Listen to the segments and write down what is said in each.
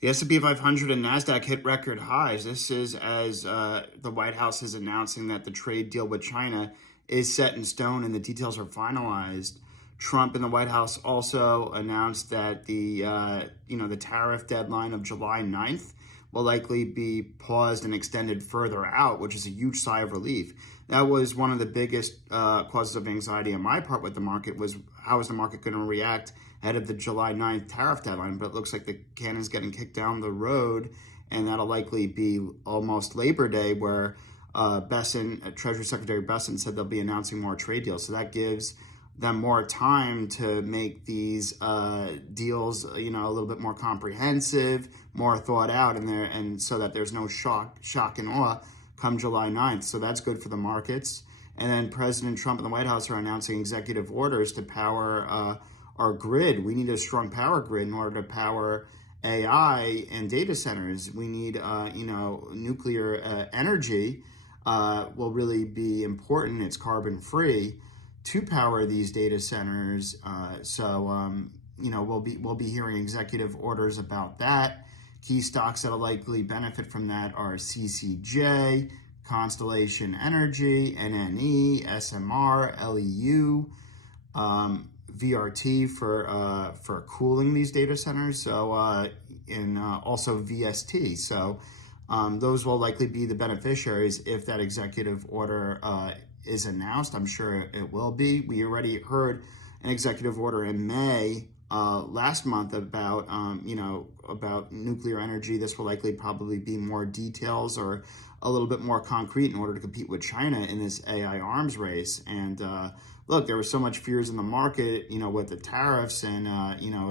The S&P 500 and NASDAQ hit record highs. This is as the White House is announcing that the trade deal with China is set in stone and the details are finalized. Trump in the White House also announced that the tariff deadline of July 9th will likely be paused and extended further out, which is a huge sigh of relief. That was one of the biggest causes of anxiety on my part with the market, was how is the market going to react ahead of the July 9th tariff deadline. But it looks like the can is getting kicked down the road, and that'll likely be almost Labor Day, where Treasury Secretary Besson said they'll be announcing more trade deals. So that gives them more time to make these deals, a little bit more comprehensive, more thought out, and so that there's no shock and awe come July 9th. So that's good for the markets. And then President Trump and the White House are announcing executive orders to power our grid. We need a strong power grid in order to power AI and data centers. We need, nuclear energy will really be important. It's carbon free to power these data centers. We'll be hearing executive orders about that. Key stocks that'll likely benefit from that are CCJ, Constellation Energy, NNE, SMR, LEU, VRT for cooling these data centers. And also VST. So those will likely be the beneficiaries if that executive order is announced. I'm sure it will be. We already heard an executive order in May last month about nuclear energy. This will likely probably be more details or a little bit more concrete in order to compete with China in this AI arms race. And look, there was so much fears in the market, with the tariffs and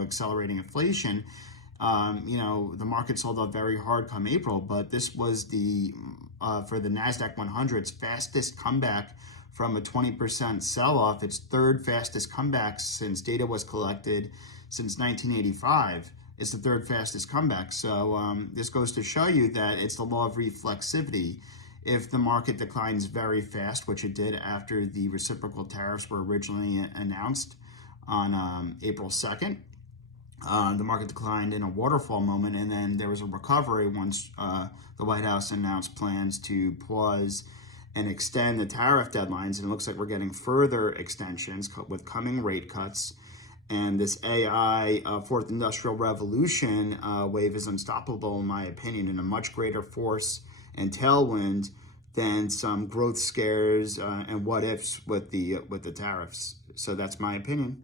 accelerating inflation. The market sold out very hard come April, but this was for the NASDAQ 100's fastest comeback from a 20% sell-off. Its third fastest comeback since data was collected since 1985. It's the third fastest comeback. So this goes to show you that it's the law of reflexivity. If the market declines very fast, which it did after the reciprocal tariffs were originally announced on April 2nd, the market declined in a waterfall moment, and then there was a recovery once the White House announced plans to pause and extend the tariff deadlines. And it looks like we're getting further extensions with coming rate cuts. And this AI fourth industrial revolution wave is unstoppable, in my opinion, and a much greater force and tailwind than some growth scares and what ifs with the tariffs. So that's my opinion.